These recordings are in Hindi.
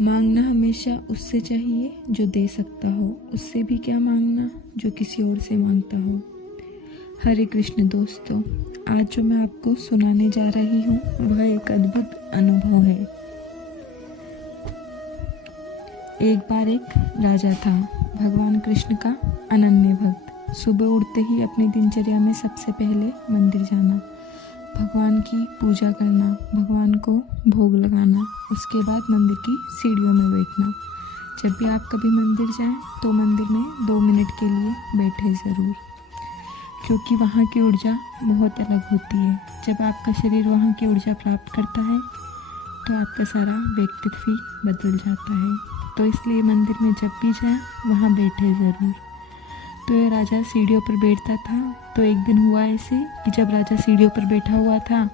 मांगना हमेशा उससे चाहिए जो दे सकता हो, उससे भी क्या मांगना जो किसी और से मांगता हो। हरे कृष्ण दोस्तों, आज जो मैं आपको सुनाने जा रही हूँ वह एक अद्भुत अनुभव है। एक बार एक राजा था, भगवान कृष्ण का अनन्य भक्त। सुबह उठते ही अपनी दिनचर्या में सबसे पहले मंदिर जाना, भगवान की पूजा करना, भगवान को भोग लगाना, उसके बाद मंदिर की सीढ़ियों में बैठना। जब भी आप कभी मंदिर जाएं तो मंदिर में 2 मिनट के लिए बैठे ज़रूर, क्योंकि वहाँ की ऊर्जा बहुत अलग होती है। जब आपका शरीर वहाँ की ऊर्जा प्राप्त करता है तो आपका सारा व्यक्तित्व ही बदल जाता है। तो इसलिए मंदिर में जब भी जाएं वहाँ बैठे ज़रूर। तो ये राजा सीढ़ियों पर बैठता था। तो एक दिन हुआ ऐसे कि जब राजा सीढ़ियों पर बैठा हुआ था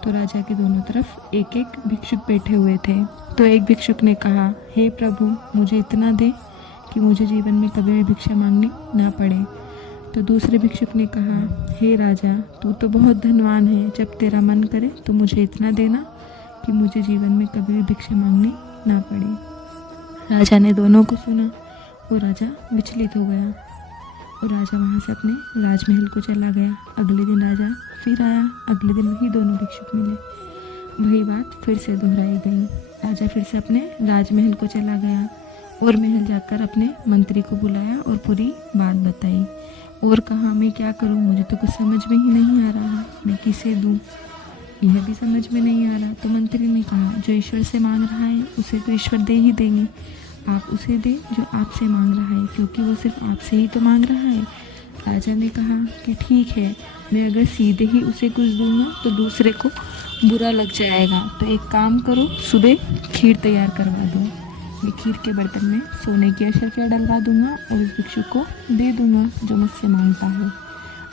तो राजा के दोनों तरफ एक एक भिक्षुक बैठे हुए थे। तो एक भिक्षुक ने कहा, हे प्रभु, मुझे इतना दे कि मुझे जीवन में कभी भी भिक्षा मांगनी ना पड़े। तो दूसरे भिक्षुक ने कहा, हे राजा, तू तो बहुत धनवान है, जब तेरा मन करे तो मुझे इतना देना कि मुझे जीवन में कभी भी भिक्षा मांगनी ना पड़े। राजा ने दोनों को सुना और राजा विचलित हो गया और राजा वहाँ से अपने राजमहल को चला गया। अगले दिन राजा फिर आया, अगले दिन वही दोनों भिक्षुक मिले। वही बात फिर से दोहराई गई। राजा फिर से अपने राजमहल को चला गया और महल जाकर अपने मंत्री को बुलाया और पूरी बात बताई और कहा, मैं क्या करूं, मुझे तो कुछ समझ में ही नहीं आ रहा, मैं किसे दूं, यह भी समझ में नहीं आ रहा। तो मंत्री ने कहा, जो ईश्वर से मांग रहा है उसे तो ईश्वर दे ही देंगे, आप उसे दे जो आपसे मांग रहा है, क्योंकि वो सिर्फ आपसे ही तो मांग रहा है। राजा ने कहा कि ठीक है, मैं अगर सीधे ही उसे कुछ दूंगा तो दूसरे को बुरा लग जाएगा। तो एक काम करो, सुबह खीर तैयार करवा दो, मैं खीर के बर्तन में सोने की अशर्फियाँ डलवा दूंगा और उस भिक्षुक को दे दूंगा जो मुझसे मांगता है।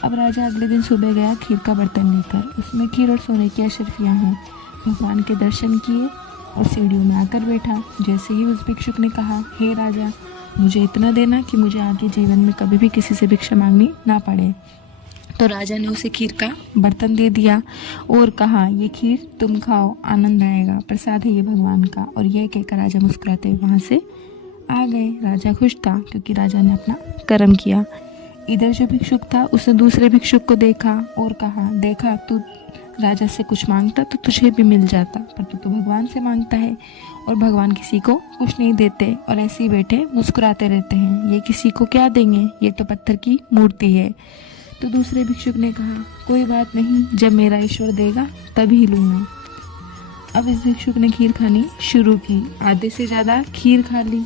अब राजा अगले दिन सुबह गया खीर का बर्तन लेकर, उसमें खीर और सोने की अशर्फियाँ हैं। भगवान के दर्शन किए और सीढ़ियों में आकर बैठा। जैसे ही उस भिक्षुक ने कहा, हे राजा, मुझे इतना देना कि मुझे आगे जीवन में कभी भी किसी से भिक्षा मांगनी ना पड़े। तो राजा ने उसे खीर का बर्तन दे दिया और कहा, ये खीर तुम खाओ, आनंद आएगा, प्रसाद है ये भगवान का। और यह कहकर राजा मुस्कुराते हुए वहाँ से आ गए। राजा खुश था क्योंकि राजा ने अपना कर्म किया। इधर जो भिक्षुक था उसने दूसरे भिक्षुक को देखा और कहा, देखा, तू राजा से कुछ मांगता तो तुझे भी मिल जाता, पर तू तो भगवान से मांगता है और भगवान किसी को कुछ नहीं देते और ऐसे ही बैठे मुस्कुराते रहते हैं, ये किसी को क्या देंगे, ये तो पत्थर की मूर्ति है। तो दूसरे भिक्षुक ने कहा, कोई बात नहीं, जब मेरा ईश्वर देगा तभी लूँगा। अब इस भिक्षुक ने खीर खानी शुरू की, आधे से ज़्यादा खीर खा ली,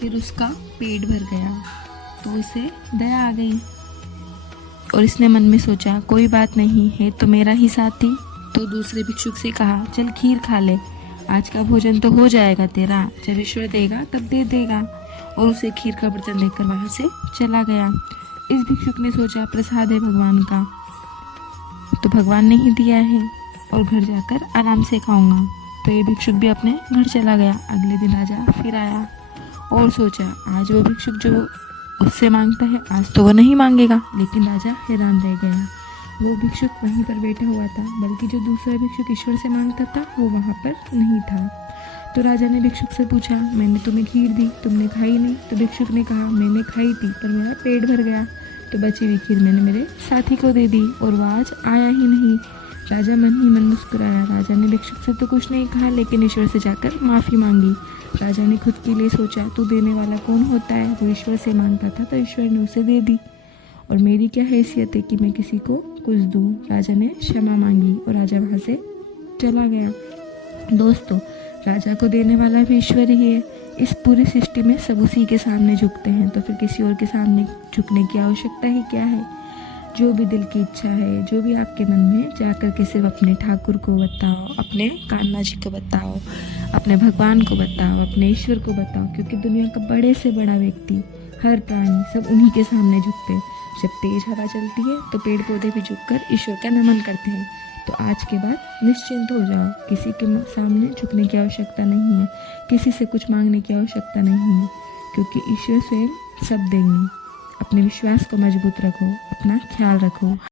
फिर उसका पेट भर गया। तो इसे दया आ गई और इसने मन में सोचा, कोई बात नहीं है तो मेरा ही साथी। तो दूसरे भिक्षुक से कहा, चल खीर खा ले, आज का भोजन तो हो जाएगा तेरा, जब ईश्वर देगा तब दे देगा। और उसे खीर का बर्तन लेकर वहाँ से चला गया। इस भिक्षुक ने सोचा, प्रसाद है भगवान का, तो भगवान ने ही दिया है और घर जाकर आराम से खाऊंगा। तो ये भिक्षुक भी अपने घर चला गया। अगले दिन राजा फिर आया और सोचा, आज वो भिक्षुक जो उससे मांगता है आज तो वो नहीं मांगेगा। लेकिन राजा हैरान रह गया, वो भिक्षुक वहीं पर बैठा हुआ था, बल्कि जो दूसरा भिक्षुक ईश्वर से मांगता था वो वहाँ पर नहीं था। तो राजा ने भिक्षुक से पूछा, मैंने तुम्हें खीर दी, तुमने खाई नहीं। तो भिक्षुक ने कहा, मैंने खाई थी पर मेरा पेट भर गया, तो बची हुई खीर मैंने मेरे साथी को दे दी और वो आज आया ही नहीं। राजा मन ही मन मुस्कुराया। राजा ने भिक्षुक से तो कुछ नहीं कहा, लेकिन ईश्वर से जाकर माफ़ी मांगी। राजा ने खुद के लिए सोचा, तू देने वाला कौन होता है, वो ईश्वर से मांगता था तो ईश्वर ने उसे दे दी, और मेरी क्या हैसियत है कि मैं किसी को कुछ दूँ। राजा ने क्षमा मांगी और राजा वहाँ से चला गया। दोस्तों, राजा को देने वाला भी ईश्वर ही है। इस पूरी सृष्टि में सब उसी के सामने झुकते हैं, तो फिर किसी और के सामने झुकने की आवश्यकता ही क्या है। जो भी दिल की इच्छा है, जो भी आपके मन में, जाकर के सिर्फ अपने ठाकुर को बताओ, अपने कान्हा जी को बताओ, अपने भगवान को बताओ, अपने ईश्वर को बताओ, क्योंकि दुनिया का बड़े से बड़ा व्यक्ति, हर प्राणी, सब उन्हीं के सामने झुकते हैं। जब तेज हवा चलती है तो पेड़ पौधे भी झुककर ईश्वर का नमन करते हैं। तो आज के बाद निश्चिंत हो जाओ, किसी के सामने झुकने की आवश्यकता नहीं है, किसी से कुछ मांगने की आवश्यकता नहीं है, क्योंकि ईश्वर स्वयं सब देंगे। अपने विश्वास को मजबूत रखो, अपना ख्याल रखो।